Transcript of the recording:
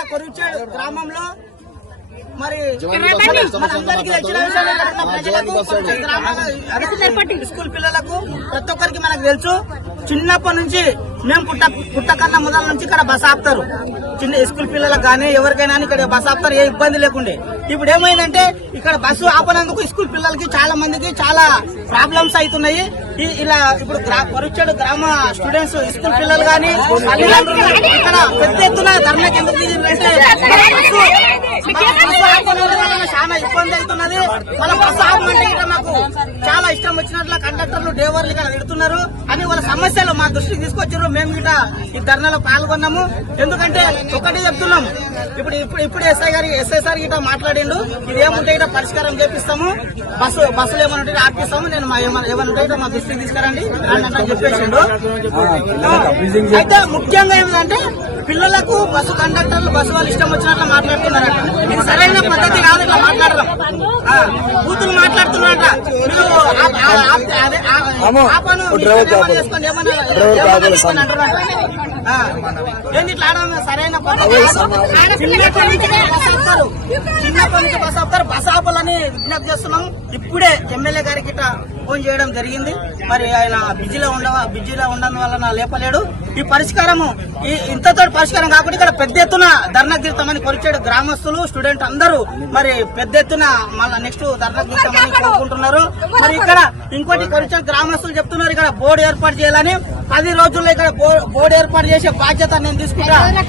మన కొరుచేడు గ్రామంలో మరి మనందరికీ తెలిసిన ప్రజలకు స్కూల్ పిల్లలకు ప్రతి ఒక్కరికి మనకు తెలుసు. చిన్నప్పటి నుంచి మేము పుట్టకన్నా మొదల నుంచి ఇక్కడ బస్ ఆపుతారు. చిన్న స్కూల్ పిల్లలకు కానీ ఎవరికైనా ఇక్కడ బస్ ఆపుతారు, ఏ ఇబ్బంది లేకుండే. ఇప్పుడు ఏమైందంటే ఇక్కడ బస్సు ఆపనందుకు స్కూల్ పిల్లలకి చాలా మందికి చాలా ప్రాబ్లమ్స్ అవుతున్నాయి. ఇలా ఇప్పుడు కొరుచేడు గ్రామ స్టూడెంట్స్ స్కూల్ పిల్లలు కానీ ఇక్కడ పెద్ద ఎత్తున ధర్నాకి ఎందుకు దిగిందంటే చాలా ఇబ్బంది అవుతున్నది. మన బస్సు ఆపమంటే ఇక్కడ మాకు చాలా ఇష్టం వచ్చినట్లు కండక్టర్లు డ్రైవర్లు ఇక్కడ తిడుతున్నారు అని వాళ్ళ సమస్యలు మా దృష్టికి తీసుకొచ్చారు. మేము గిట్ట ఈ ధర్నాలో పాల్గొన్నాము. ఎందుకంటే ఒకటి చెప్తున్నాం, ఇప్పుడు ఎస్ఐ సార్ గిట్ట మాట్లాడిండు, ఇది ఏముంటే గిట్ట పరిష్కారం చేపిస్తాము, బస్సులు ఏమంటే ఆపిస్తాము, నేను ఏమనుంటే మా దృష్టికి తీసుకురండి అని చెప్పేసిండు. అయితే ముఖ్యంగా ఏంటంటే పిల్లలకు బస్సు కండక్టర్లు బస్సు వాళ్ళు ఇష్టం వచ్చినట్లు మాట్లాడుతున్నారట. ఇది సరైన పద్ధతి కాదు. ఇట్లా మాట్లాడడం బూతులు మాట్లాడుతున్నారట. ఏంది ఇట్లా సరైన పద్ధతి కాదు. చిన్నప్పటి నుంచి బస్ ఆపుతారు. బస్ ఆపాలని విజ్ఞప్తి చేస్తున్నాం. ఇప్పుడే ఎమ్మెల్యే గారికి ఫోన్ చేయడం జరిగింది. మరి ఆయన బిజీలో ఉండడం వల్ల లేపలేడు. ఈ పరిష్కారము ఇంతతో పరిష్కారం కాకుండా ఇక్కడ పెద్ద ఎత్తున ధర్నా తీర్థమని కొరిచేడు గ్రామస్తులు స్టూడెంట్ అందరూ మరి పెద్ద ఎత్తున మళ్ళీ నెక్స్ట్ ధర్నా తీర్థమని కోరుకుంటున్నారు. మరి ఇక్కడ ఇంకోటి కొరిచేడు గ్రామస్తులు చెప్తున్నారు, ఇక్కడ బోర్డు ఏర్పాటు చేయాలని. 10 రోజుల్లో ఇక్కడ బోర్డు ఏర్పాటు చేసే బాధ్యత నేను తీసుకుంటా.